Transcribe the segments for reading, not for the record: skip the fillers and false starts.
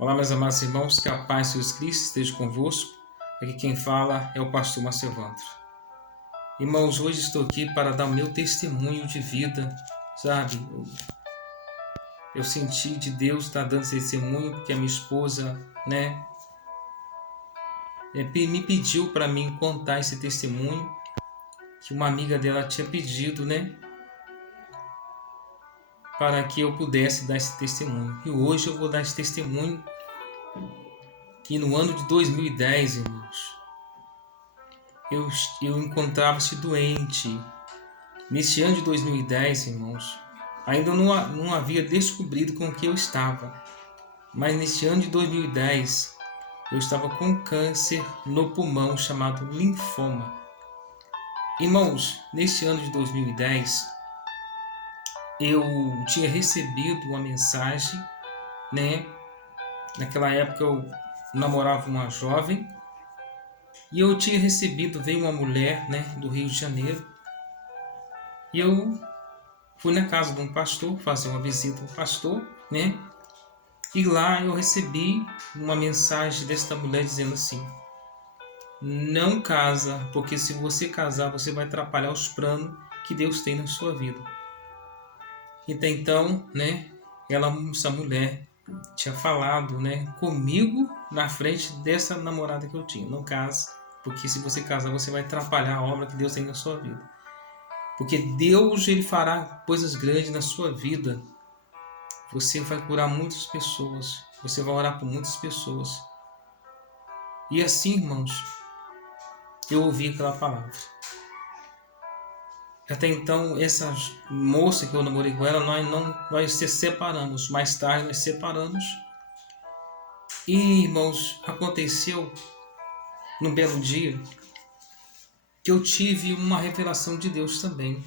Olá, meus amados irmãos, que a paz de Jesus Cristo esteja convosco. Aqui quem fala é o pastor Márcio Evandro. Irmãos, hoje estou aqui para dar o meu testemunho de vida, sabe? Eu senti de Deus estar dando esse testemunho porque a minha esposa, me pediu para mim contar esse testemunho que uma amiga dela tinha pedido, para que eu pudesse dar esse testemunho. E hoje eu vou dar esse testemunho que no ano de 2010, irmãos, eu encontrava-se doente. Neste ano de 2010, irmãos, ainda não havia descobrido com que eu estava. Mas neste ano de 2010, eu estava com câncer no pulmão chamado linfoma. Irmãos, neste ano de 2010, eu tinha recebido uma mensagem, Naquela época eu namorava uma jovem e eu tinha recebido, veio uma mulher, do Rio de Janeiro, e eu fui na casa de um pastor, fazer uma visita ao pastor, e lá eu recebi uma mensagem desta mulher dizendo assim: não casa, porque se você casar, você vai atrapalhar os planos que Deus tem na sua vida. Então, essa mulher tinha falado, comigo na frente dessa namorada que eu tinha: não casa, porque se você casar, você vai atrapalhar a obra que Deus tem na sua vida. Porque Deus, Ele fará coisas grandes na sua vida. Você vai curar muitas pessoas. Você vai orar por muitas pessoas. E assim, irmãos, eu ouvi aquela palavra. Até então, essa moça que eu namorei com ela, nós se separamos. Mais tarde, nós separamos. E, irmãos, aconteceu num belo dia que eu tive uma revelação de Deus também.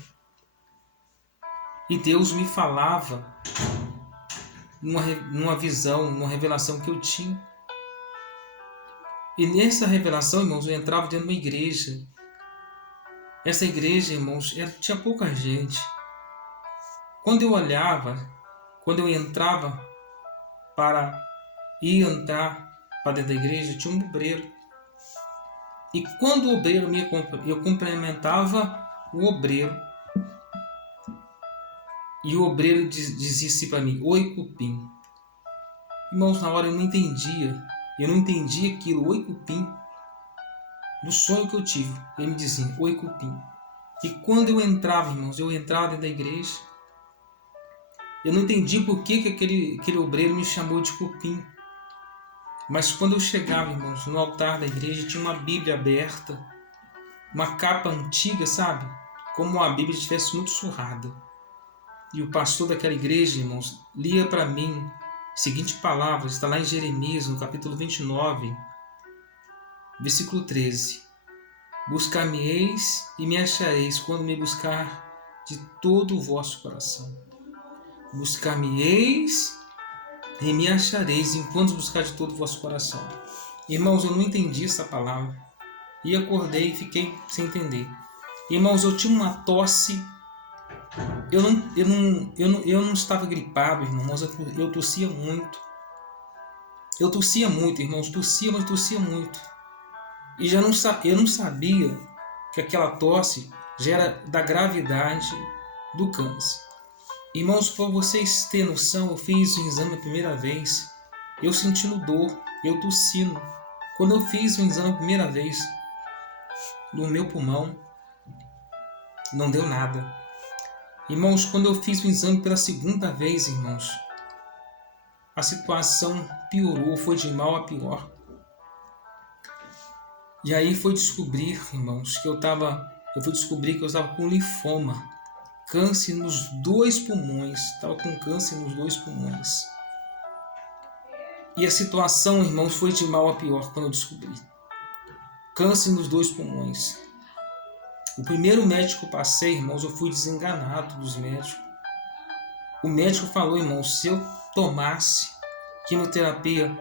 E Deus me falava numa visão, numa revelação que eu tinha. E nessa revelação, irmãos, eu entrava dentro de uma igreja. Essa igreja, irmãos, tinha pouca gente. Quando eu entrava para entrar para dentro da igreja, tinha um obreiro. E quando o obreiro eu cumprimentava o obreiro, e o obreiro dizia assim para mim: oi, cupim. Irmãos, na hora eu não entendia aquilo, oi, cupim. No sonho que eu tive, ele me dizia: oi, cupim. E quando eu entrava, irmãos, dentro da igreja, eu não entendi por que aquele obreiro me chamou de cupim. Mas quando eu chegava, irmãos, no altar da igreja, tinha uma Bíblia aberta, uma capa antiga, sabe? Como a Bíblia estivesse muito surrada. E o pastor daquela igreja, irmãos, lia para mim a seguinte palavra, está lá em Jeremias, no capítulo 29, versículo 13. Buscar-me-eis e me achareis quando me buscar de todo o vosso coração. Buscar-me-eis e me achareis enquanto buscar de todo o vosso coração. Irmãos, eu não entendi essa palavra. E acordei e fiquei sem entender. Irmãos, eu tinha uma tosse. Eu não estava gripado, irmãos. Eu tossia muito. Irmãos. Tossia muito. E eu não sabia que aquela tosse já era da gravidade do câncer. Irmãos, para vocês terem noção, eu fiz o exame a primeira vez, eu sentindo dor, eu tossindo. Quando eu fiz o exame a primeira vez, no meu pulmão, não deu nada. Irmãos, quando eu fiz o exame pela segunda vez, irmãos, a situação piorou, foi de mal a pior. E aí foi descobrir, irmãos, que eu estava com linfoma. Câncer nos 2 pulmões. Estava com câncer nos 2 pulmões. E a situação, irmãos, foi de mal a pior quando eu descobri. Câncer nos 2 pulmões. O primeiro médico que eu passei, irmãos, eu fui desenganado dos médicos. O médico falou, irmãos, se eu tomasse quimioterapia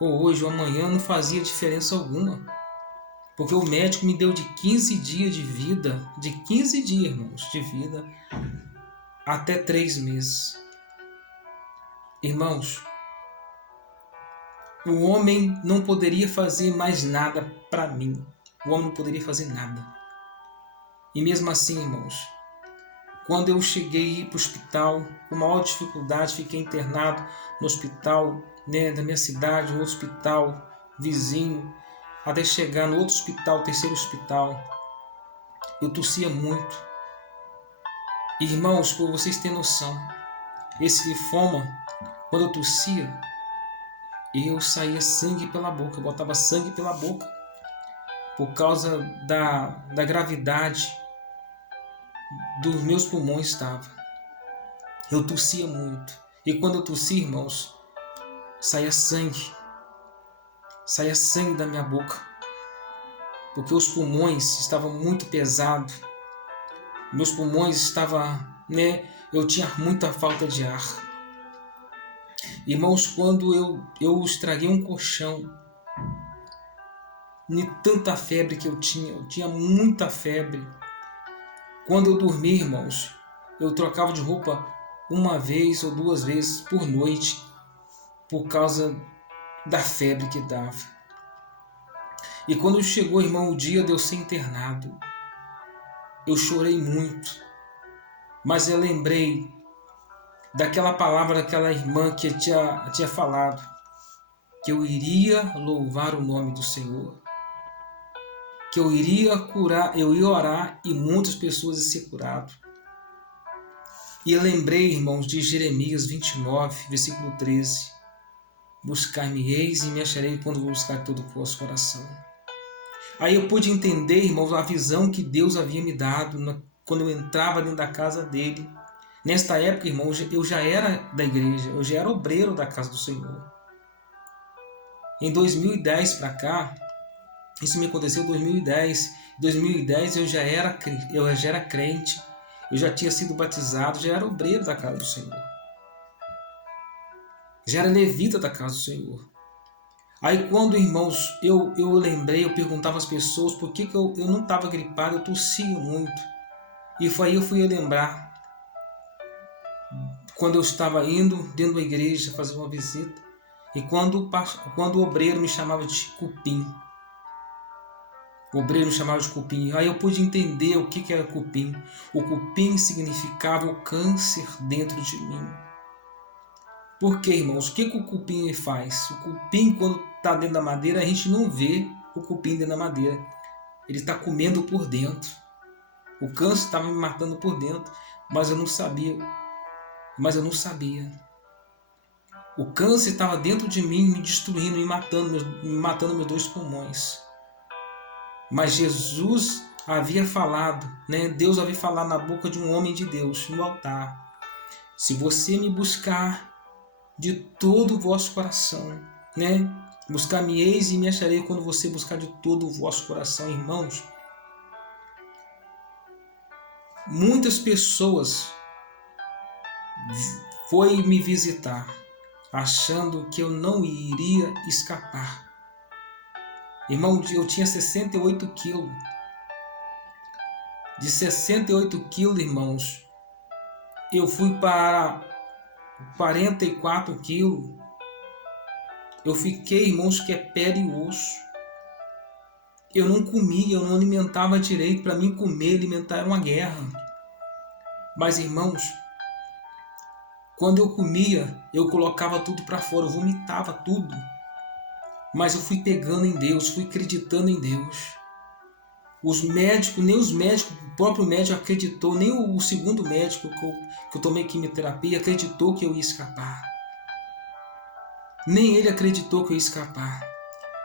ou hoje ou amanhã, não fazia diferença alguma. Porque o médico me deu de 15 dias de vida, irmãos, de vida, até 3 meses. Irmãos, O homem não poderia fazer mais nada para mim. O homem não poderia fazer nada. E mesmo assim, irmãos, quando eu cheguei para o hospital, com maior dificuldade, fiquei internado no hospital, né, da minha cidade, no hospital vizinho, até chegar no outro hospital, terceiro hospital. Eu tossia muito. Irmãos, para vocês terem noção, esse linfoma, quando eu tossia, eu saía sangue pela boca, eu botava sangue pela boca, por causa da gravidade dos meus pulmões estava. Eu tossia muito. E quando eu tossia, irmãos, saía sangue da minha boca, porque os pulmões estavam muito pesados. Meus pulmões estavam, né? Eu tinha muita falta de ar. Irmãos, quando eu estraguei um colchão, de tanta febre que eu tinha muita febre. Quando eu dormia, irmãos, eu trocava de roupa uma vez ou duas vezes por noite, por causa da febre que dava. E quando chegou, irmão, o dia de eu ser internado, eu chorei muito, mas eu lembrei daquela palavra daquela irmã que tinha falado, que eu iria louvar o nome do Senhor, que eu iria curar, eu ia orar e muitas pessoas iam ser curadas. E eu lembrei, irmãos, de Jeremias 29, versículo 13. Buscar-me-eis e me acharei quando vou buscar todo o vosso coração. Aí eu pude entender, irmãos, a visão que Deus havia me dado quando eu entrava dentro da casa dele. Nesta época, irmãos, eu já era da igreja, eu já era obreiro da casa do Senhor. Em 2010 para cá, isso me aconteceu em 2010. Em 2010 eu já era crente, eu já tinha sido batizado, já era obreiro da casa do Senhor. Já era levita da casa do Senhor. Aí quando, irmãos, eu lembrei, eu perguntava às pessoas por que eu não estava gripado, eu tossia muito. E foi aí eu fui lembrar, quando eu estava indo dentro da igreja fazer uma visita, e quando o obreiro me chamava de cupim. O obreiro me chamava de cupim. Aí eu pude entender o que era cupim. O cupim significava o câncer dentro de mim. Por quê, irmãos? O que o cupim faz? O cupim, quando está dentro da madeira, a gente não vê o cupim dentro da madeira. Ele está comendo por dentro. O câncer estava me matando por dentro, mas eu não sabia. O câncer estava dentro de mim, me destruindo, me matando meus dois pulmões. Mas Jesus havia falado, né? Deus havia falado na boca de um homem de Deus, no altar. Se você me buscar de todo o vosso coração, né? Buscar-me-eis e me acharei quando você buscar de todo o vosso coração, irmãos. Muitas pessoas foi me visitar, achando que eu não iria escapar. Irmão, eu tinha 68 quilos. De 68 quilos, irmãos, eu fui para 44 quilos. Eu fiquei, irmãos, que é pele e osso. Eu não comia, eu não alimentava direito. Para mim comer, alimentar era uma guerra. Mas, irmãos, quando eu comia, eu colocava tudo para fora, eu vomitava tudo. Mas eu fui pegando em Deus, fui acreditando em Deus. Os médicos, nem os médicos, o próprio médico acreditou, nem o segundo médico que eu tomei quimioterapia acreditou que eu ia escapar. Nem ele acreditou que eu ia escapar,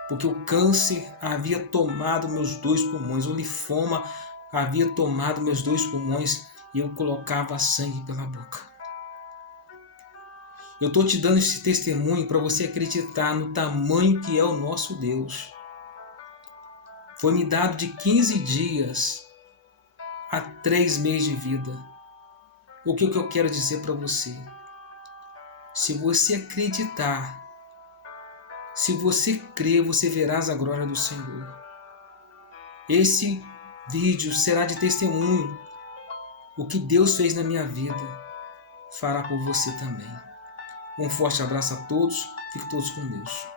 porque o câncer havia tomado meus dois pulmões, o linfoma havia tomado meus dois pulmões e eu colocava sangue pela boca. Eu estou te dando esse testemunho para você acreditar no tamanho que é o nosso Deus. Foi me dado de 15 dias a 3 meses de vida. O que eu quero dizer para você? Se você acreditar, se você crer, você verás a glória do Senhor. Esse vídeo será de testemunho. O que Deus fez na minha vida, fará por você também. Um forte abraço a todos. Fiquem todos com Deus.